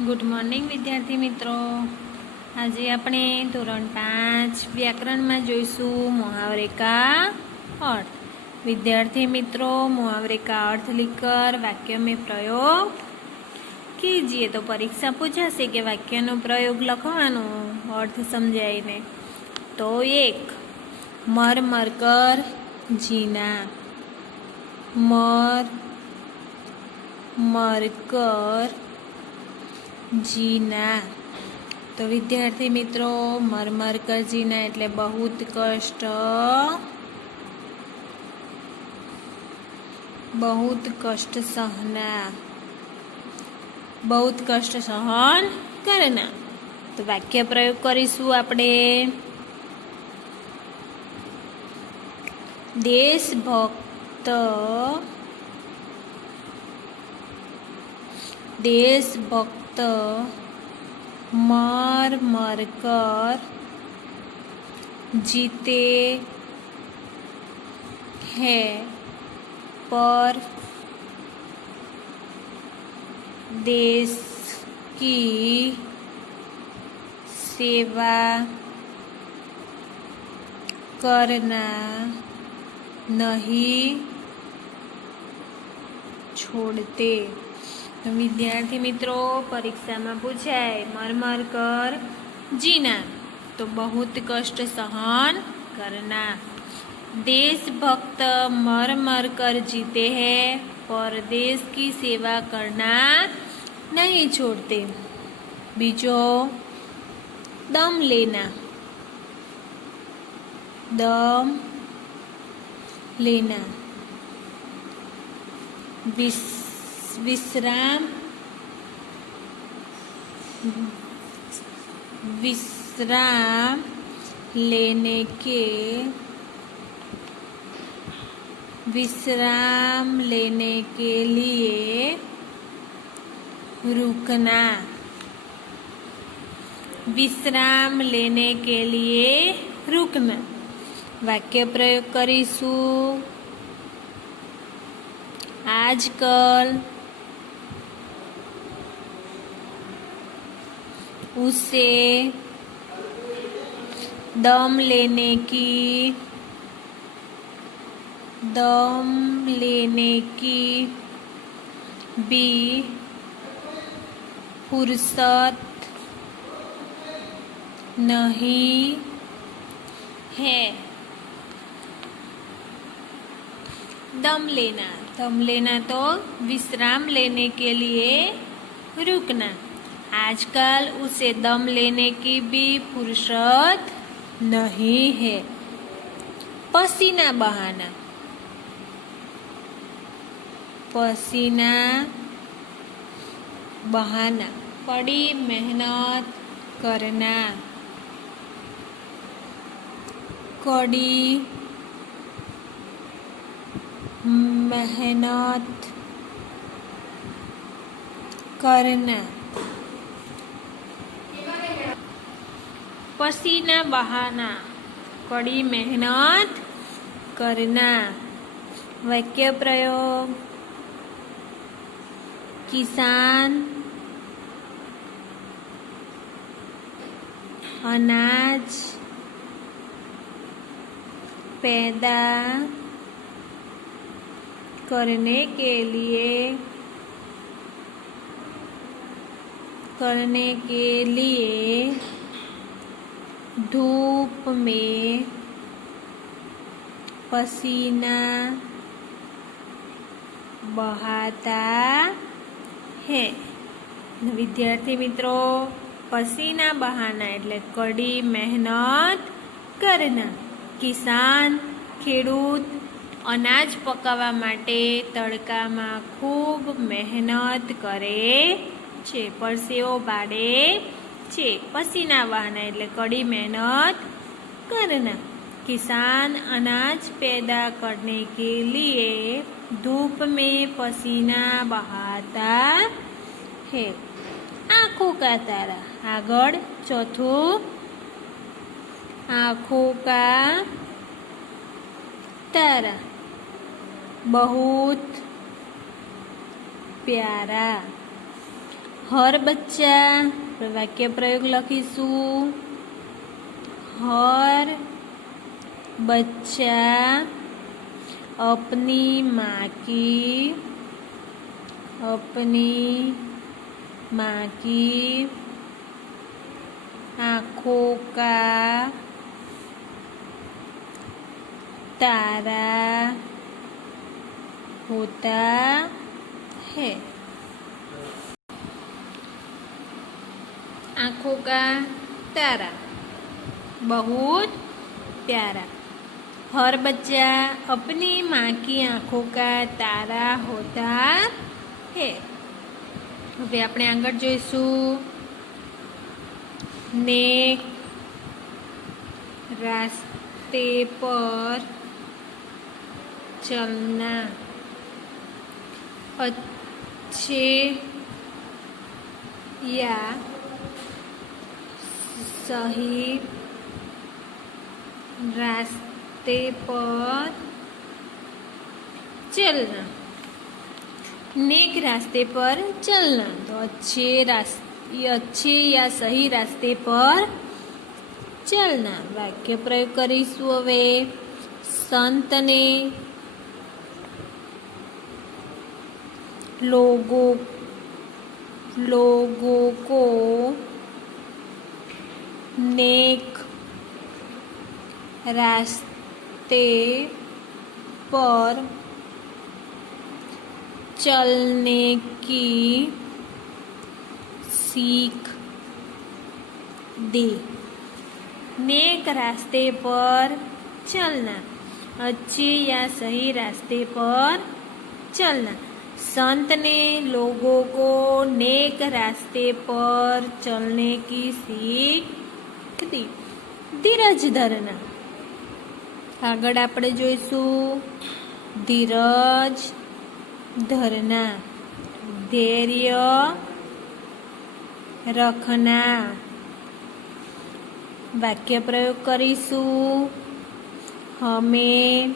Good morning विद्यार्थी मित्रों। आज આપણે ધોરણ 5 व्याकरणમાં જોઈશું मुहावरे का अर्थ। विद्यार्थी मित्रों, मुहावरे का अर्थ लिखकर वाक्य में प्रयोग कीजिए। तो परीक्षा पूछाશે કે વાક્યનો પ્રયોગ લખવાનો, अर्थ समझाઈને। तो 1, मर मर कर जीना। मर मर कर जीना। तो विद्यार्थी मित्रों, मर मर कर जीना एटले बहुत कष्ट सहना, बहुत कष्ट सहन करना। तो वाक्य प्रयोग करीशुं आपणे। देशभक्त मर मर कर जीते हैं, पर देश की सेवा करना नहीं छोड़ते। तो विद्यार्थी मित्रों, परीक्षा में पूछाय मर मर कर जीना, तो बहुत कष्ट सहन करना। देशभक्त मर मर कर जीते हैं, पर देश की सेवा करना नहीं छोड़ते। बीजो दम लेना, दम लेना। विश्राम लेने के लिए रुकना। विश्राम लेने के लिए रुकना। वाक्य प्रयोग करीशुं। आजकल उसे दम लेने की भी फुर्सत नहीं है। दम लेना तो विश्राम लेने के लिए रुकना। आजकल उसे दम लेने की भी फुर्सत नहीं है। पसीना बहाना, पसीना बहाना। कड़ी मेहनत करना, कड़ी मेहनत करना। पसीना बहाना, कड़ी मेहनत करना। वाक्य प्रयोग। किसान अनाज पैदा करने के लिए धूप में पसीना बहाता है। विद्यार्थी मित्रों, पसीना बहाना एटले कड़ी मेहनत करना। किसान खेडूत अनाज पकावा माटे तड़कामां खूब मेहनत करे छे, परसेवो बाळे छे। पसीना बहाना एटले कड़ी मेहनत करना। किसान अनाज पैदा करने के लिए धूप में पसीना बहाता है। आँखों का तारा। आगळ चौथुं, आँखों का तारा बहुत प्यारा। हर बच्चा वाक्य प्रयोग लखीशू हर बच्चा अपनी माँ की आँखों का तारा होता है। आँखों का तारा बहुत प्यारा। हर बच्चा अपनी माँ की आँखों का तारा होता है। હવે આપણે આગળ જોઈશું नेक रास्ते पर चलना, अच्छे या सही रास्ते पर चलना। नेक रास्ते पर चलना तो अच्छे या सही रास्ते पर चलना। वाक्य प्रयोग करीशुं हवे। संत ने लोगों को नेक रास्ते पर चलने की सीख दी। नेक रास्ते पर चलना, अच्छे या सही रास्ते पर चलना। संत ने लोगों को नेक रास्ते पर चलने की सीख दी। धीरज धरना। આગળ આપણે જોઈશું ધીરજ धरना, धैर्य रखना। वाक्य प्रयोग करीशुं हमें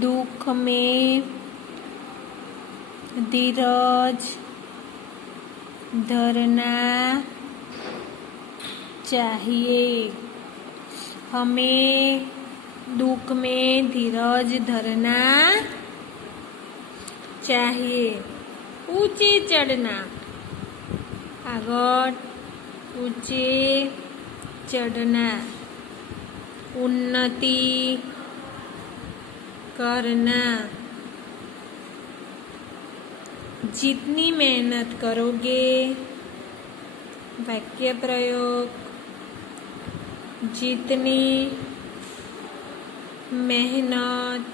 दुख में धीरज धरना चाहिए। हमें दुख में धीरज धरना चाहिए। ऊंचे चढ़ना। आगळ ऊंचे चढ़ना, उन्नति करना। जितनी मेहनत करोगे। वाक्य प्रयोग जितनी मेहनत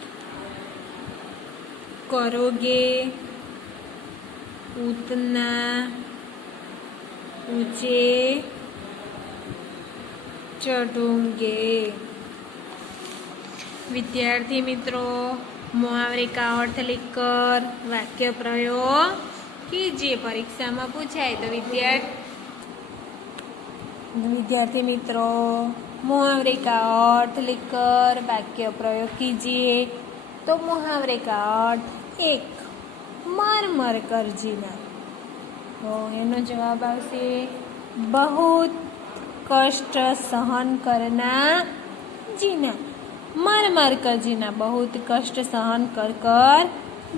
करोगे उतना ऊंचे चढ़ोगे। विद्यार्थी मित्रों, मुहावरे का अर्थ लिखकर वाक्य प्रयोग कीजिए। परीक्षा में पूछाए तो विद्यार्थी मित्रों मुहावरे का अर्थ लिखकर वाक्य प्रयोग कीजिए। तो मुहावरे का अर्थ एक, मर मर कर जीना। तो एनो जवाब आवशे बहुत कष्ट सहन करना जीना। मर मर कर जीना, बहुत कष्ट सहन कर कर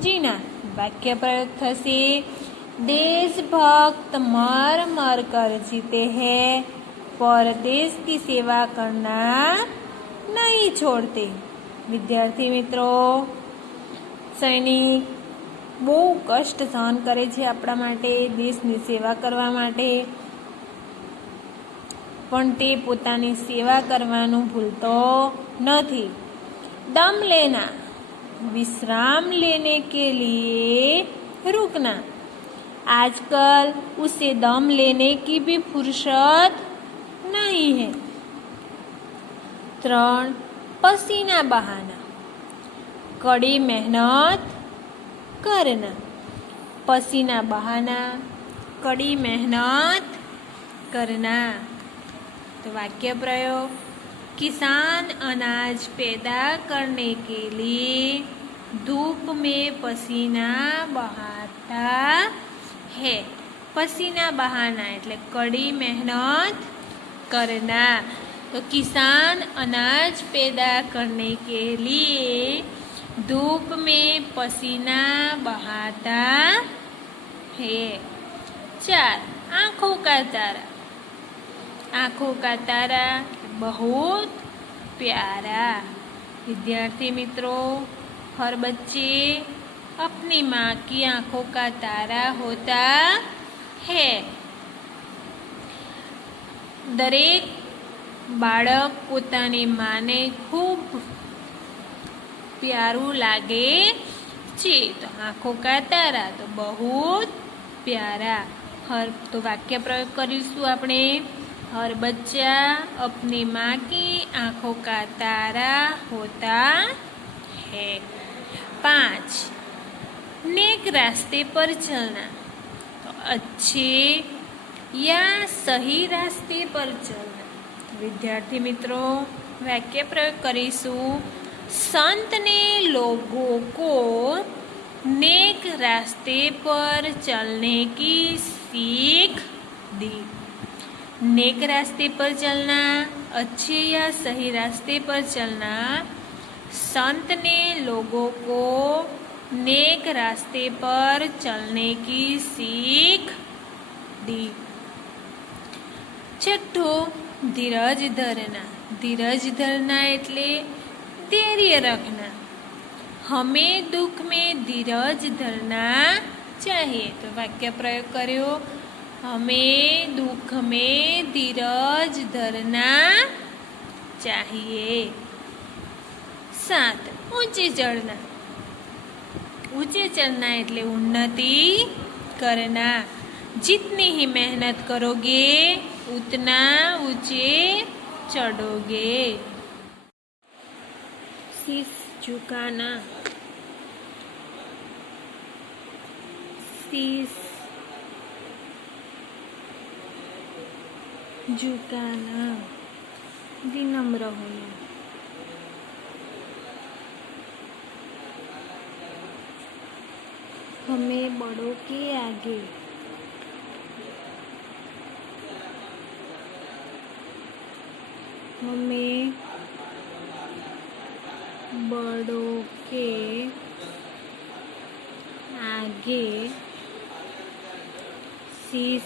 जीना। वाक्य प्रयोग थशे देशभक्त मर मर कर जीते हैं पर देश की सेवा करना नहीं छोड़ते। विद्यार्थी मित्रों, सैनिक बहु कष्ट सहन करे छे आपणा माटे, देशनी सेवा करवा माटे, पण ते पोतानी सेवा करवानुं भूलतो नथी। दम लेना, विश्राम लेने के लिए रुकना। आजकल उसे दम लेने की भी फुर्सत नहीं है। 3, पसीना बहाना, कड़ी मेहनत करना। पसीना बहाना, कड़ी मेहनत करना। तो वाक्य प्रयोग किसान अनाज पैदा करने के लिए धूप में पसीना बहाता बहाता है। पसीना बहाना એટલે कड़ी मेहनत करना। तो किसान अनाज पैदा करने के लिए धूप में पसीना बहाता है। 4. आँखों का तारा। आँखों का तारा बहुत प्यारा। विद्यार्थी मित्रों, हर बच्चे अपनी माँ की आँखों का तारा होता है। दरेक बाळक पोतानी माने खूब प्यारू लागे छे। तो आँखों का तारा तो बहुत प्यारा। हर तो वाक्य प्रयोग करीशू आपणे। हर बच्चा अपनी माँ की आँखों का तारा होता है। 5. नेक रास्ते पर चलना। तो अच्छे या सही रास्ते पर चलना। विद्यार्थी मित्रों, वाक्य प्रयोग करीशू। संत ने लोगों को नेक रास्ते पर चलने की सीख दी। नेक रास्ते पर चलना, अच्छे या सही रास्ते पर चलना। संत ने लोगों को नेक रास्ते पर चलने की सीख दी। 6. धीरज धरना। धीरज धरना એટલે धैर्य रखना। हमें दुख में धीरज धरना चाहिए। तो वाक्य प्रयोग करो। हमें दुख में धीरज धरना चाहिए। 7. ऊंचे चढ़ना। ऊंचे चढ़ना એટલે उन्नति करना। जितनी ही मेहनत करोगे उतना ऊंचे चढ़ोगे। शीश झुकाना। शीश झुकाना, विनम्र होना। हमें बड़ों के आगे हमें बड़ों के आगे शीश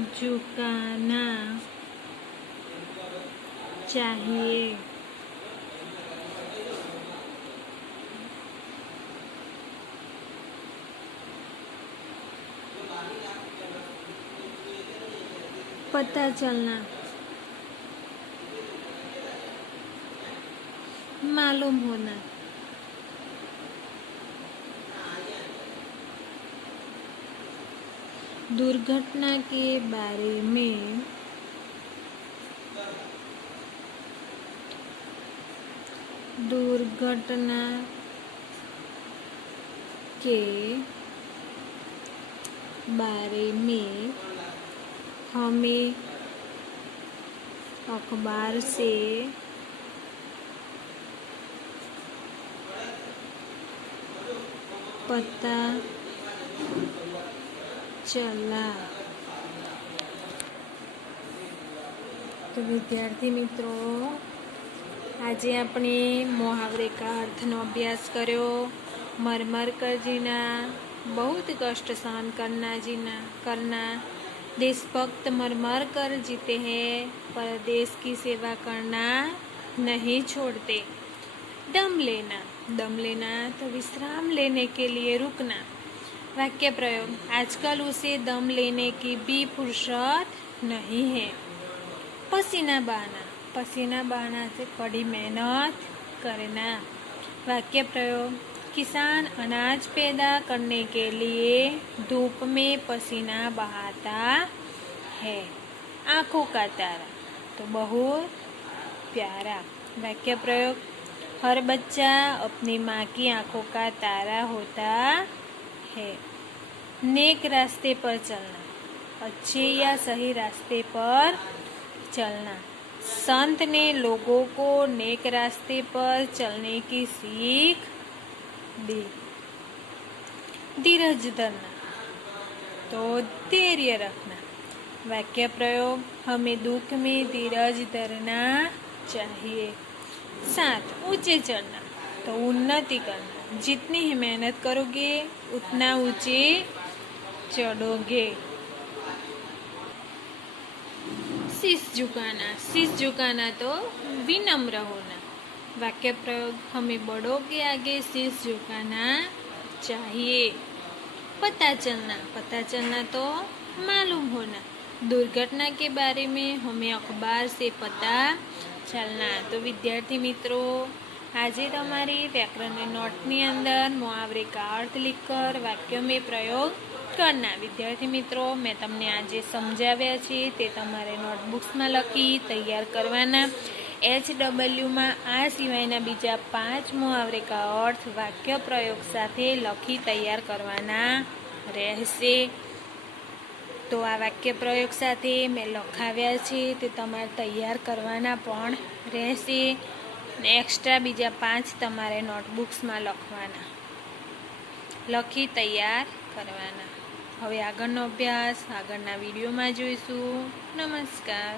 झुकाना चाहिए। पता चलना, मालूम होना। दुर्घटना के बारे में दुर्घटना के बारे में हमें अखबार से पता चला। तो विद्यार्थी मित्रों, आज आपणे मुहावरे का अर्थनो अभ्यास कर्यो। मर कर जीना, बहुत कष्ट सहन करना। देशभक्त मर कर जीते हैं, पर देश की सेवा करना नहीं छोड़ते। दम लेना तो विश्राम लेने के लिए रुकना। वाक्य प्रयोग। आजकल उसे दम लेने की भी फुर्सत नहीं है। पसीना बहाना से कड़ी मेहनत करना। वाक्य प्रयोग। किसान अनाज पैदा करने के लिए धूप में पसीना बहाता है। आँखों का तारा तो बहुत प्यारा। वाक्य प्रयोग। हर बच्चा अपनी माँ की आँखों का तारा होता है। नेक रास्ते पर चलना, अच्छे या सही रास्ते पर चलना। संत ने लोगों को नेक रास्ते पर चलने की सीख दी। धीरज धरना, तो धैर्य रखना। वाक्य प्रयोग, हमें दुख में धीरज धरना चाहिए। 7, ऊंचे चढ़ना, तो उन्नति करना। जितनी ही मेहनत करोगे उतना ऊंचे चढ़ोगे। शीश झुकाना तो विनम्र होना। वाक्य प्रयोग, हमें बड़ों के आगे शीश झुकाना चाहिए। पता चलना तो मालूम होना। दुर्घटना के बारे में हमें अखबार से पता चलना। तो विद्यार्थी मित्रों, આજે તમારી વ્યાકરણની નોટની અંદર મુહાવરે का अर्थ लिखकर वाक्यों में प्रयोग करना। विद्यार्थी मित्रों, मैं તમને આજે સમજાવ્યા છે તે તમારે નોટબુક્સમાં લખી તૈયાર કરવાના। HW માં આ સિવાયના બીજા 5 મુહાવરે का अर्थ વાક્ય પ્રયોગ સાથે લખી તૈયાર કરવાના રહેશે। તો આ વાક્ય પ્રયોગ સાથે મેં લખાવ્યા છે તે તમારે તૈયાર કરવાના પણ રહેશે। एक्स्ट्रा बीजा 5 तमारे नोटबुक्स में लखवाना, लखी तैयार करवाना। हवे आगळनो अभ्यास आगळना विडियो में जोईशुं। नमस्कार।